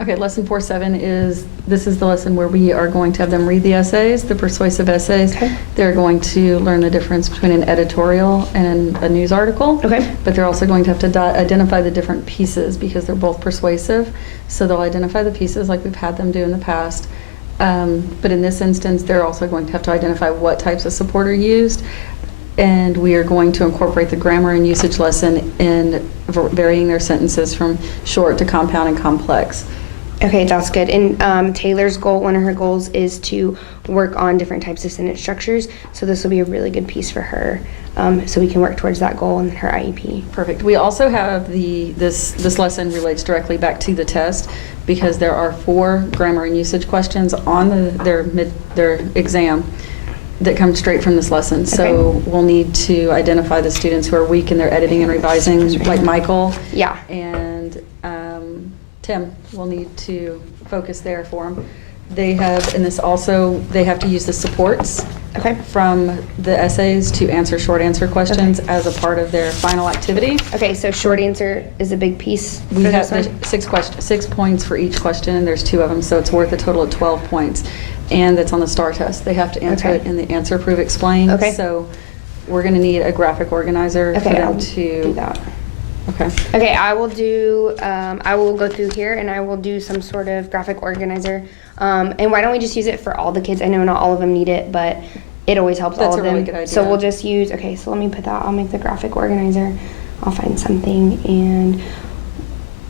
Okay, lesson 4.7 this is the lesson where we are going to have them read the essays, the persuasive essays. Okay. They're going to learn the difference between an editorial and a news article. Okay. But they're also going to have to identify the different pieces because they're both persuasive. So they'll identify the pieces like we've had them do in the past. But in this instance, they're also going to have to identify what types of support are used. And we are going to incorporate the grammar and usage lesson in varying their sentences from short to compound and complex. Okay, that's good. And Taylor's goal, one of her goals, is to work on different types of sentence structures. So this will be a really good piece for her. So we can work towards that goal in her IEP. Perfect. We also have this lesson relates directly back to the test because there are 4 grammar and usage questions on their exam that come straight from this lesson. So we'll need to identify the students who are weak in their editing and revising, like Michael. Yeah. And Tim will need to focus there for them. They have, and this also, they have to use the supports from the essays to answer short answer questions as a part of their final activity. Okay, so short answer is a big piece We for have this one? 6 points for each question, and there's 2 of them, so it's worth a total of 12 points. And that's on the STAR test. They have to answer it in the answer, prove, explain. Okay. So we're going to need a graphic organizer for them I'll to do that. Okay. Okay, I will do, I will go through here and I will do some sort of graphic organizer. And why don't we just use it for all the kids? I know not all of them need it, but it always helps all of them. That's a really good idea. So we'll just use, okay, so let me put that, I'll make the graphic organizer. I'll find something and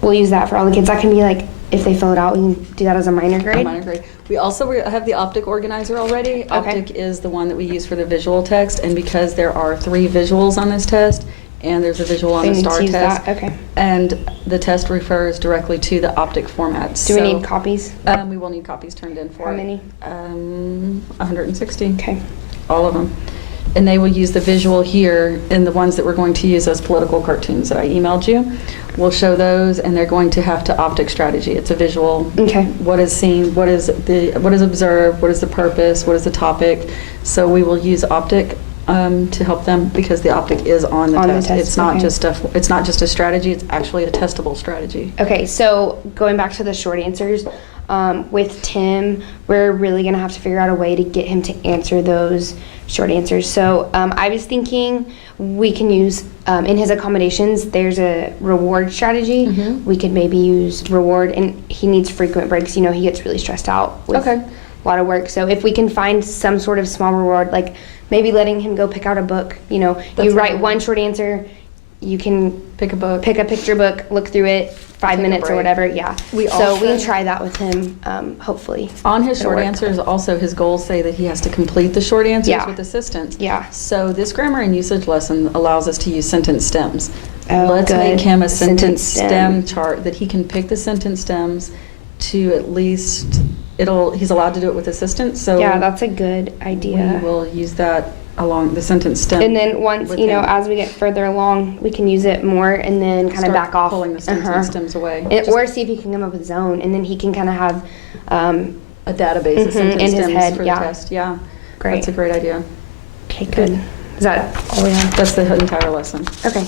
we'll use that for all the kids. That can be like, if they fill it out, we can do that as a minor grade. Minor grade. We also have the Optic organizer already. Okay. Optic is the one that we use for the visual text, and because there are 3 visuals on this test, and there's a visual on They the need to STAR use test, that, okay. and the test refers directly to the Optic format. Do we need copies? We will need copies turned in for How it. many? 160. Okay. All of them. And they will use the visual here, and the ones that we're going to use as political cartoons that I emailed you. We'll show those, and they're going to have to Optic strategy. It's a visual. Okay. What is seen? What is observed? What is the purpose? What is the topic? So we will use Optic to help them because the Optic is on the test. It's not just a strategy. It's actually a testable strategy. Okay, so going back to the short answers, with Tim, we're really going to have to figure out a way to get him to answer those short answers. So I was thinking we can use, in his accommodations, there's a reward strategy. Mm-hmm. We could maybe use reward, and he needs frequent breaks. You know, he gets really stressed out with a lot of work. So if we can find some sort of small reward, like maybe letting him go pick out a book. You know, you write one short answer, you can pick a book, pick a picture book, look through it, 5 minutes or whatever. Yeah. We can try that with him, hopefully. On his short answers, also his goals say that he has to complete the short answers with assistance. Yeah. So this grammar and usage lesson allows us to use sentence stems. Oh, Let's make him a sentence stem stem chart that he can pick the sentence stems to at least, he's allowed to do it with assistance. So yeah, that's a good idea. We will use that along the sentence stem. And then once, as we get further along, we can use it more and then kind of back off. Pulling the sentence stems away. Or see if he can come up with his own, and then he can kind of have a database of sentence stems for the test. Yeah. Great. That's a great idea. Okay, good. Is that all we have? That's the entire lesson. Okay.